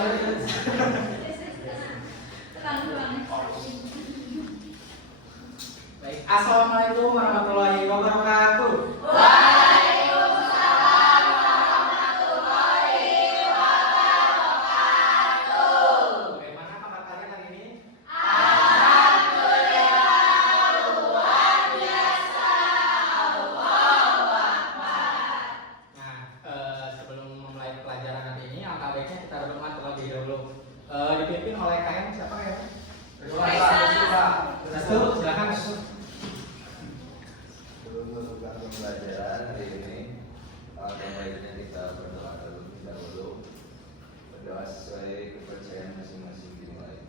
Baik, assalamualaikum warahmatullahi wabarakatuh. Bagaimana kabar kalian hari ini? Sebelum memulai pelajaran hari ini, alangkah baiknya kita berdoa terlebih dahulu. Dipimpin oleh kalian siapa ya? Restu, silakan Restu. Sebelum melakukan pembelajaran hari ini, alangkah baiknya kita berdoa terlebih dahulu. Berdoa sesuai kepercayaan masing-masing dimulai.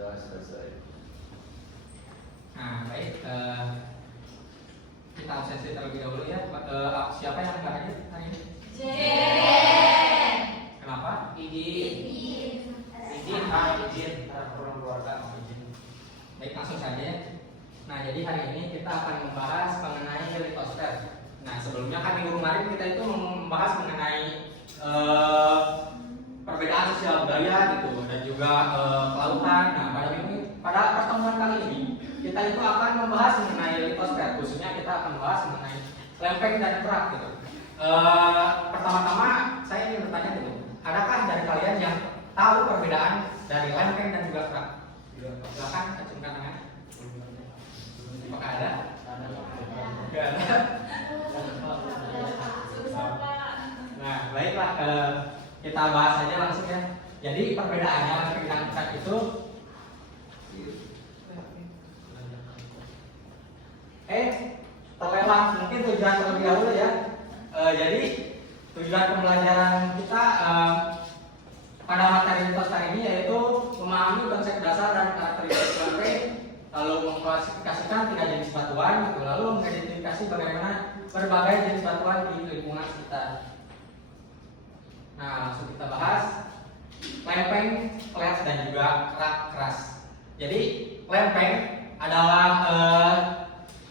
Doa selesai. Nah, baik. Kita absensi terlebih dahulu ya. Siapa yang nggak hadir hari ini? Kenapa? Izin. Kurang keluarga. Izin. Baik, langsung saja ya. Nah, jadi hari ini kita akan membahas mengenai litosfer. Nah, sebelumnya kan minggu kemarin kita itu membahas mengenai perbedaan sosial budaya gitu dan juga kelautan. Nah, pada pertemuan kali ini kita itu akan membahas mengenai litosfer, khususnya kita akan membahas mengenai lempeng dan kerak gitu. Pertama-tama saya ingin bertanya gitu, adakah dari kalian yang tahu perbedaan dari lempeng dan juga kerak? Silakan acungkan tangan. Apakah ada? Tidak ada. Nah, baiklah, kita bahas saja langsung ya. Jadi perbedaannya lempeng dan kerak itu terlelak mungkin tujuan terlebih dahulu ya. Jadi tujuan pembelajaran kita pada materi litosfer ini yaitu memahami konsep dasar dan karakteristik lempeng, lalu mengklasifikasikan 3 jenis batuan, gitu, lalu mengidentifikasi bagaimana berbagai jenis batuan di lingkungan sekitar. Nah, langsung kita bahas lempeng, flat dan juga kerak keras. Jadi lempeng adalah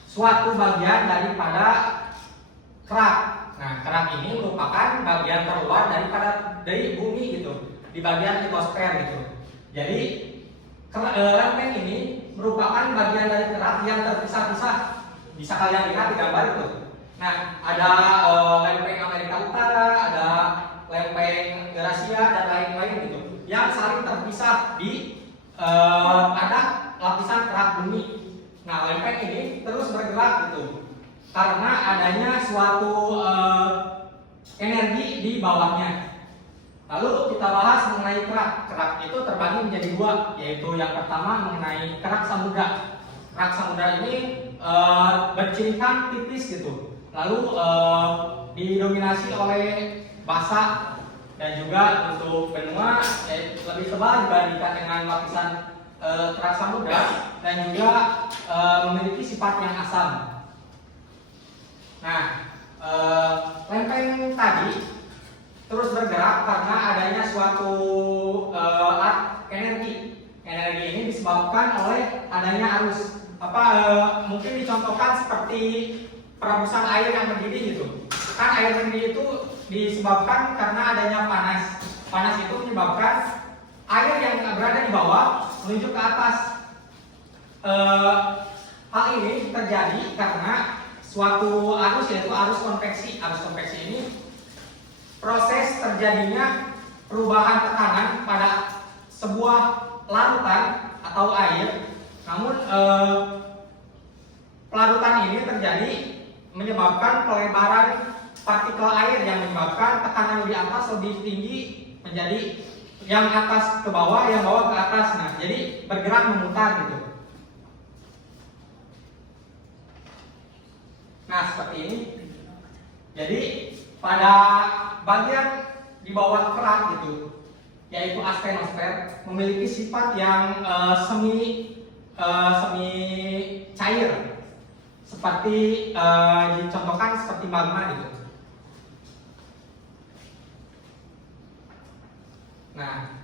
suatu bagian daripada kerak. Nah, kerak ini merupakan bagian terluar dari bumi gitu, di bagian litosfer gitu. Jadi lempeng ini merupakan bagian dari kerak yang terpisah-pisah. Bisa kalian lihat di gambar itu. Nah, ada lempeng Amerika Utara, ada lempeng Eurasia dan lain-lain gitu, yang saling terpisah di pada lapisan kerak bumi. Nah, lempeng ini terus bergerak gitu karena adanya suatu energi di bawahnya. Lalu kita bahas mengenai kerak. Kerak itu terbagi menjadi 2, yaitu yang pertama mengenai kerak samudra. Kerak samudra ini bercirikan tipis gitu. Lalu didominasi oleh basa dan juga untuk benua lebih tebal dibandingkan dengan lapisan kerak samudra dan juga memiliki sifat yang asam. Nah, lempeng tadi terus bergerak karena adanya suatu energi. Energi ini disebabkan oleh adanya arus. Mungkin dicontohkan seperti perebusan air yang mendidih gitu. Kan air mendidih itu disebabkan karena adanya panas. Panas itu menyebabkan air yang berada di bawah menuju ke atas. Hal ini terjadi karena suatu arus, yaitu arus konveksi. Arus konveksi ini proses terjadinya perubahan tekanan pada sebuah larutan atau air. Namun pelarutan ini terjadi menyebabkan pelebaran partikel air yang menyebabkan tekanan di atas lebih tinggi menjadi yang atas ke bawah, yang bawah ke atas. Nah, jadi bergerak memutar gitu. Nah, seperti ini. Jadi pada bagian di bawah kerak gitu, yaitu astenosfer, memiliki sifat yang semi cair, seperti dicontohkan seperti magma gitu. Nah,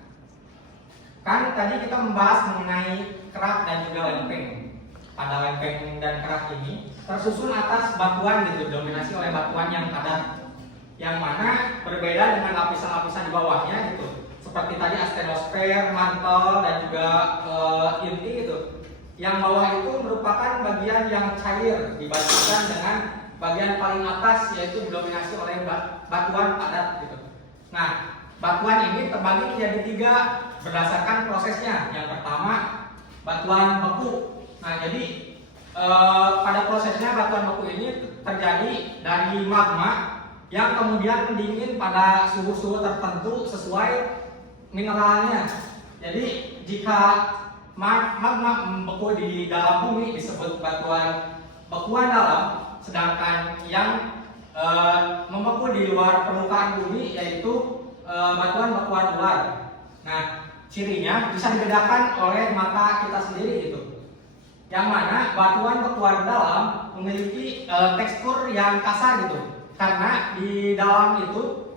kan tadi kita membahas mengenai kerak dan juga lempeng. Pada lempeng dan kerak ini tersusun atas batuan gitu, dominasi oleh batuan yang padat, yang mana berbeda dengan lapisan-lapisan di bawahnya gitu. Seperti tadi astenosfer, mantel, dan juga inti gitu. Yang bawah itu merupakan bagian yang cair dibandingkan dengan bagian paling atas, yaitu didominasi oleh batuan padat gitu. Nah, batuan ini terbagi menjadi 3 berdasarkan prosesnya. Yang pertama, batuan beku. Nah, jadi pada prosesnya batuan beku ini terjadi dari magma yang kemudian mendingin pada suhu-suhu tertentu sesuai mineralnya. Jadi jika magma membeku di dalam bumi disebut batuan bekuan dalam, sedangkan yang membeku di luar permukaan bumi yaitu batuan bekuan luar. Nah, cirinya bisa dibedakan oleh mata kita sendiri gitu. Yang mana batuan bekuan dalam memiliki tekstur yang kasar gitu. Karena di dalam itu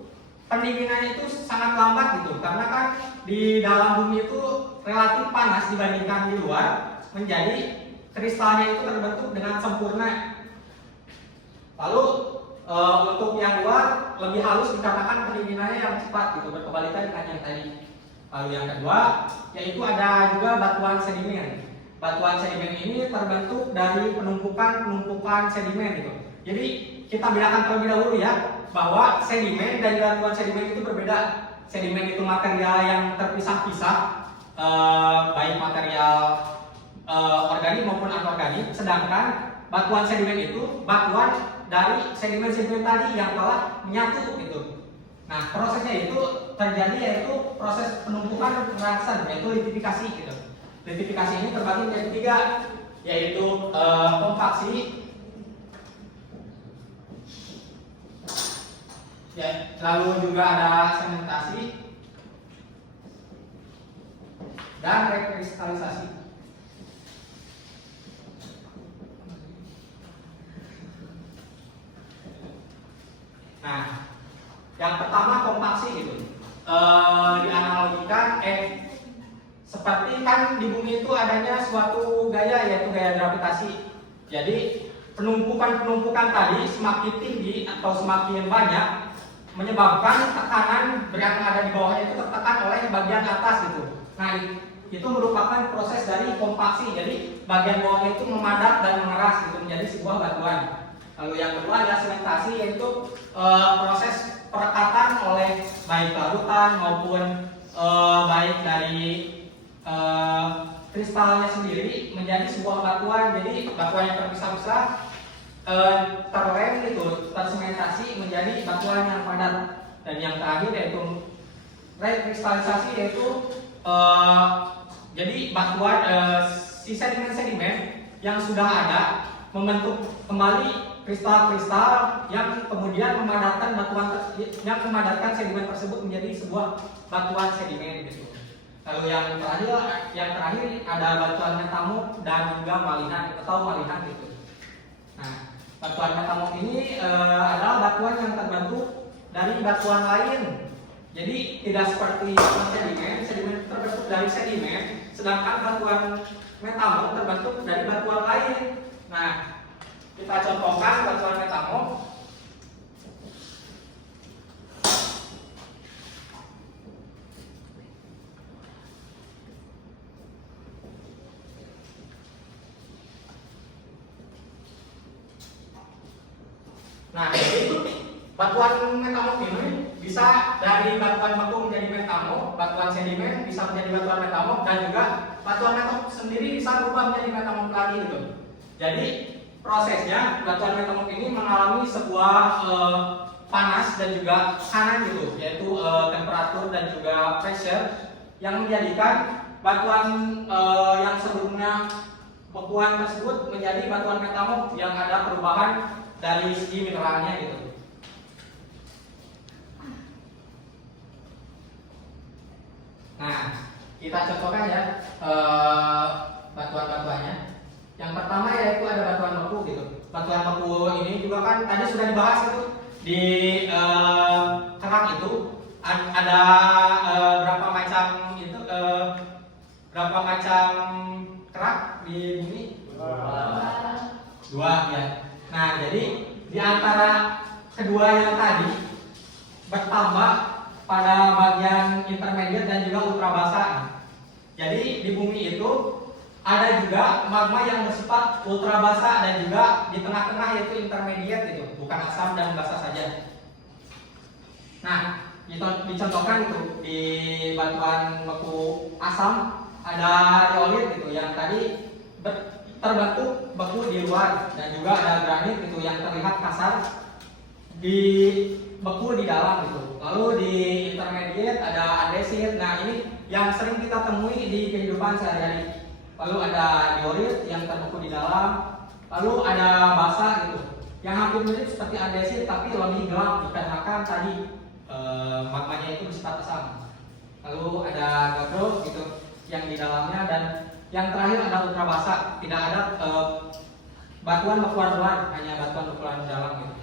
pendinginannya itu sangat lambat gitu. Karena kan di dalam bumi itu relatif panas dibandingkan di luar, menjadi kristalnya itu terbentuk dengan sempurna. Lalu untuk yang luar lebih halus dikarenakan pendinginannya yang cepat gitu, berkebalikan dengan yang tadi. Lalu yang kedua yaitu ada juga batuan sedimen. Batuan sedimen ini terbentuk dari penumpukan sedimen gitu. Jadi kita bedakan terlebih dahulu ya, bahwa sedimen dan batuan sedimen itu berbeda. Sedimen itu material yang terpisah-pisah, baik material organik maupun anorganik, sedangkan batuan sedimen itu batuan dari sedimen-sedimen tadi yang telah menyatu gitu. Nah, prosesnya itu terjadi yaitu proses penumpukan pemerasan, yaitu litifikasi gitu. Litifikasi ini terbagi menjadi 3, yaitu kompaksi, ya, lalu juga ada sementasi dan rekristalisasi. Nah, yang pertama kompaksi gitu. Dianalogikan seperti kan di bumi itu adanya suatu gaya, yaitu gaya gravitasi. Jadi penumpukan tadi semakin tinggi atau semakin banyak menyebabkan tekanan yang ada di bawahnya itu tertekan oleh bagian atas gitu. Nah, itu merupakan proses dari kompaksi. Jadi bagian bawahnya itu memadat dan mengeras gitu menjadi sebuah batuan. Lalu yang kedua adalah sementasi, yaitu proses perekatan oleh baik larutan maupun baik dari kristalnya sendiri menjadi sebuah batuan. Jadi batuan yang terpisah-pisah terlem gitu, tersementasi menjadi batuan yang padat. Dan yang terakhir yaitu rekristalisasi, yaitu jadi batuan si sedimen-sedimen yang sudah ada membentuk kembali kristal-kristal yang kemudian memadatkan sedimen tersebut menjadi sebuah batuan sedimen gitu. Lalu yang terakhir ada batuan metamorf dan juga malihan atau malihan gitu. Nah, batuan metamorf ini adalah batuan yang terbentuk dari batuan lain. Jadi tidak seperti sedimen terbentuk dari sedimen, sedangkan batuan metamorf terbentuk dari batuan lain. Nah, kita contohkan batuan metamorf. Nah, jadi batuan metamorf ini bisa dari batuan beku menjadi metamorf, batuan sedimen bisa menjadi batuan metamorf, dan juga batuan metamorf sendiri bisa berubah menjadi metamorf lagi gitu. Jadi prosesnya batuan metamorf ini mengalami sebuah panas dan juga tekanan gitu, yaitu temperatur dan juga pressure yang menjadikan batuan yang sebelumnya bekuan tersebut menjadi batuan metamorf yang ada perubahan dari segi mineralnya gitu. Nah, kita contohkan ya batuan-batuannya. Yang pertama yaitu ada batuan beku gitu. Batuan beku ini juga kan tadi sudah dibahas itu di kerak itu ada berapa macam itu berapa macam kerak di bumi? Dua ya. Nah, jadi di antara kedua yang tadi bertambah pada bagian intermediate dan juga ultra basah. Jadi di bumi itu ada juga magma yang bersifat ultra basah dan juga di tengah-tengah yaitu intermediate gitu, bukan asam dan basah saja. Nah, dicontohkan itu di batuan beku asam ada riolit gitu yang tadi terbentuk beku di luar, dan juga ada granit gitu yang terlihat kasar di beku di dalam gitu. Lalu di intermediate ada andesit. Nah, ini yang sering kita temui di kehidupan sehari-hari. Lalu ada diorit yang terbeku di dalam. Lalu ada basa gitu yang hampir mirip seperti andesit tapi lebih gelap dikarenakan tadi magmanya itu bersifat asam. Lalu ada gabbro gitu yang di dalamnya, dan yang terakhir ada ultra basa. Tidak ada batuan-batuan luar, hanya batuan-batuan dalam gitu,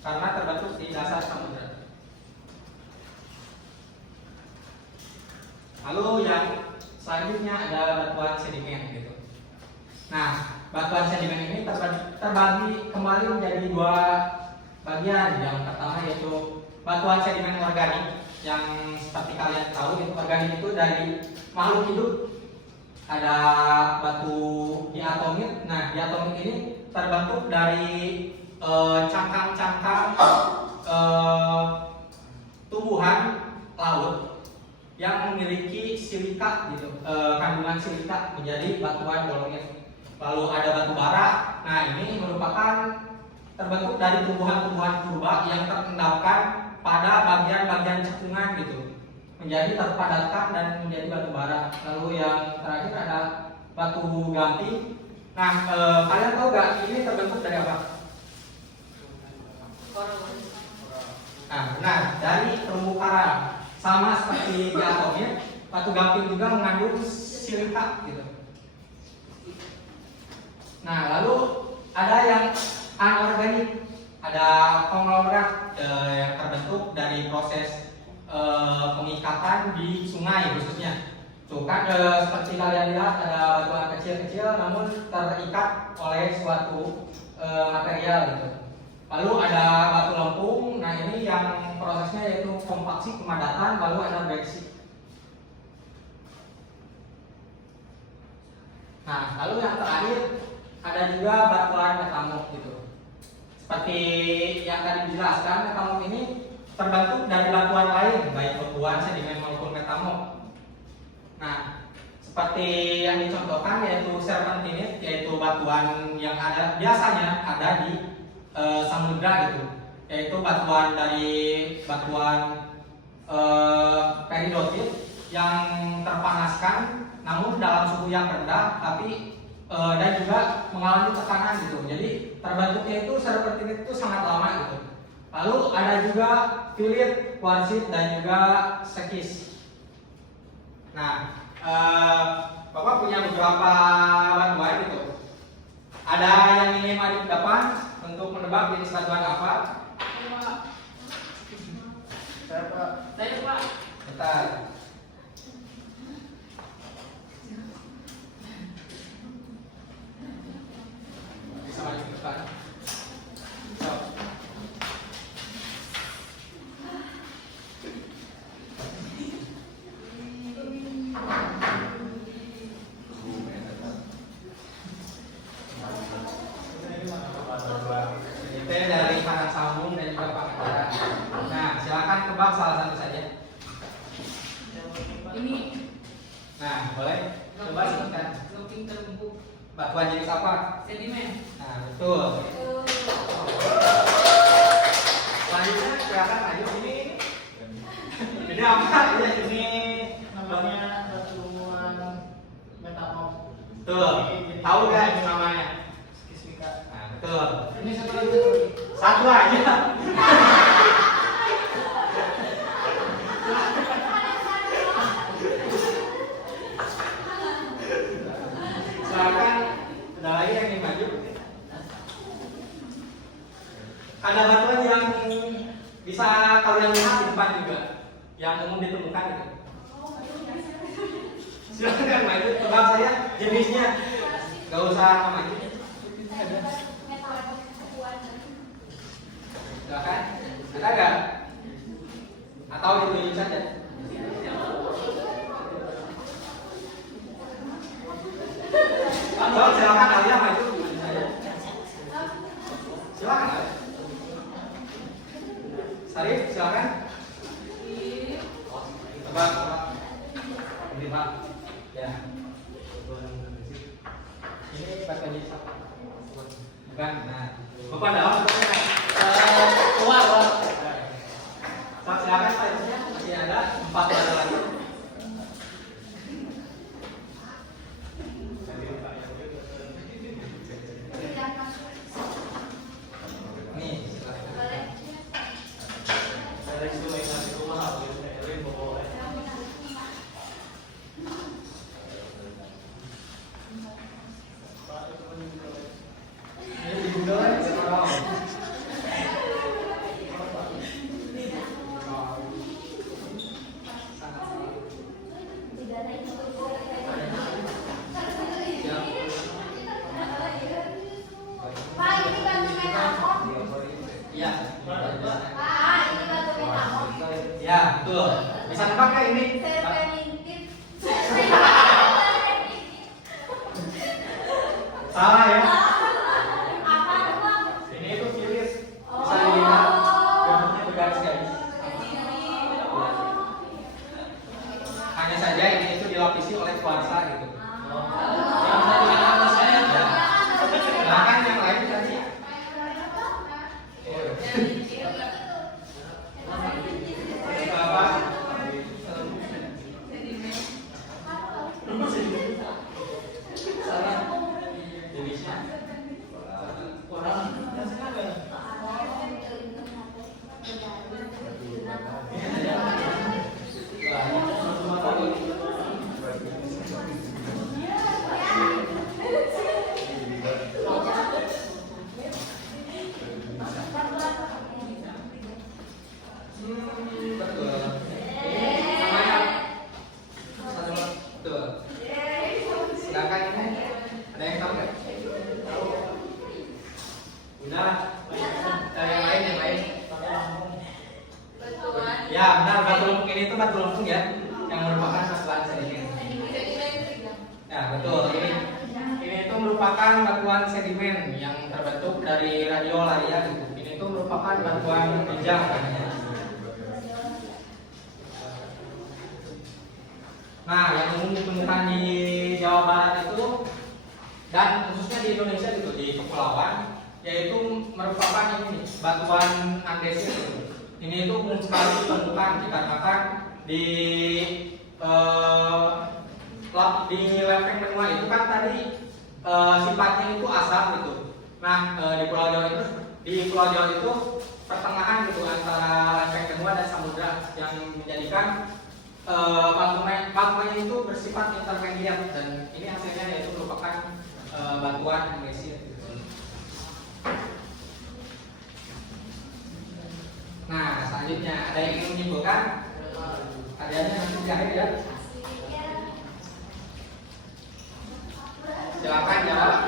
karena terbentuk di dasar samudra. Lalu yang selanjutnya ada batuan sedimen gitu. Nah, batuan sedimen ini terbagi kembali menjadi dua bagian. Yang pertama yaitu batuan sedimen organik, yang seperti kalian tahu itu organik itu dari makhluk hidup. Ada batu diatomit. Nah, diatomit ini terbentuk dari cangkang-cangkang tumbuhan laut yang memiliki silika gitu, kandungan silika menjadi batuan dolomit. Lalu ada batu bara. Nah, ini merupakan terbentuk dari tumbuhan-tumbuhan purba yang terendapkan pada bagian-bagian cekungan gitu, menjadi terpadatkan dan menjadi batu bara. Lalu yang terakhir ada batu gamping. Nah, kalian tahu gak ini terbentuk dari apa? Nah, benar, dari terumbu karang. Sama seperti diatomit, batu gamping juga mengandung silika gitu. Nah, lalu ada yang anorganik, ada konglomerat yang terbentuk dari proses pengikatan di sungai khususnya. Tuh kan seperti kalian lihat ada batuan kecil-kecil namun terikat oleh suatu material gitu. Lalu ada batu lempung. Nah, ini yang prosesnya yaitu kompaksi, kemadatan, lalu ada breksi. Nah, lalu yang terakhir ada juga batuan metamorf gitu. Seperti yang tadi dijelaskan, metamorf ini terbentuk dari batuan lain, baik batuan sedimen maupun metamorf. Nah, seperti yang dicontohkan yaitu serpentinit, yaitu batuan yang ada biasanya ada di samudra gitu, yaitu batuan dari batuan peridotit yang terpanaskan namun dalam suhu yang rendah, tapi dan juga mengalami tekanan gitu. Jadi terbentuknya itu serpentinit itu sangat lama gitu. Lalu ada juga filit, kuarsit, dan juga sekis. Nah, Bapak punya beberapa batuan gitu. Ada yang ingin maju ke depan untuk menebak jenis batuan apa? Saya Pak. Bentar. Bisa maju ke depan. So. Itu dari Panang Sambung dan juga Pak Negara. Nah, silakan tebak salah satu saja. Ini Nah, boleh coba sebutkan lempung terbentuk batuan jenis apa? sedimen. Nah, betul. Selanjutnya silakan maju ini. Ini apa? Ya, ini Namanya batuan metamorf. betul. Tahu nggak ini namanya? Skismika. Nah, betul. Ini satu lagi. Satu aja. Silakan, ada lagi yang ingin maju? Ada batuan yang bisa kalian lihat di depan juga, yang umum ditemukan gitu. Silakan maju, tebak saya jenisnya. Gak usah maju. Silakan, ada nggak? Atau ditunjuk saja? So, silakan Alia maju saja. Silakan. Sarif, silakan. Tebak. Ini Pak. Ya. Ini pakai bisa. Bukan. Nah, Bapak dalam keluar. Pak, silakan selanjutnya masih ada 4 pada lagi. Nih, silakan. Ini digundul aja sekarang. Ya, ya betul. Bisa nebak nggak ini? Salah ya. Ini itu kiris. Bisa dilihat. Bentuknya bergaris-garis. Hanya saja ini itu dilapisi oleh kuarsa gitu. Silakan yang lain tadi. Ya benar, batu lempung ini itu batu lempung ya, yang merupakan batuan sedimen. Ya betul, ini itu merupakan batuan sedimen yang terbentuk dari radiolaria gitu. Ini itu merupakan batuan penjang katanya. Nah, yang umum ditemukan di Jawa Barat itu dan khususnya di Indonesia gitu, di kepulauan, yaitu merupakan ini batuan andesit gitu. Ini itu umum sekali ditemukan dikarenakan di lempeng benua itu kan tadi sifatnya itu asam gitu. Nah di Pulau Jawa itu pertengahan gitu antara lempeng benua dan samudra yang menjadikan magmanya itu bersifat intermediat dan ini hasilnya yaitu merupakan batuan andesit. Nah, selanjutnya ada yang ingin menyimpulkan? Kajiannya nanti di akhir ya. Silakan jawab.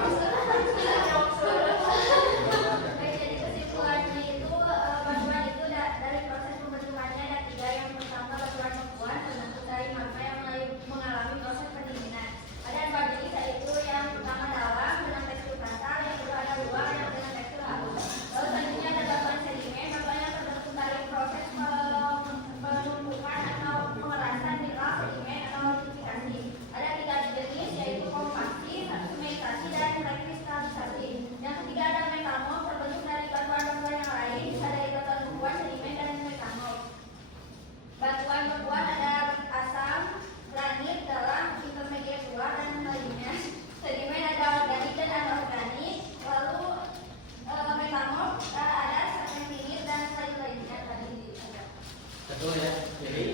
Betul ya. Jadi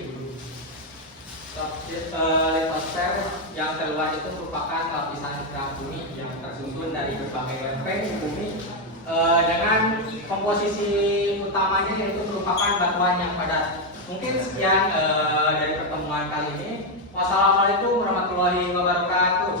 litosfer yang keluar itu merupakan lapisan kerak bumi yang tersusun dari berbagai lempeng bumi dengan komposisi utamanya yaitu merupakan batuan yang padat. Mungkin sekian dari pertemuan kali ini. Wassalamualaikum warahmatullahi wabarakatuh.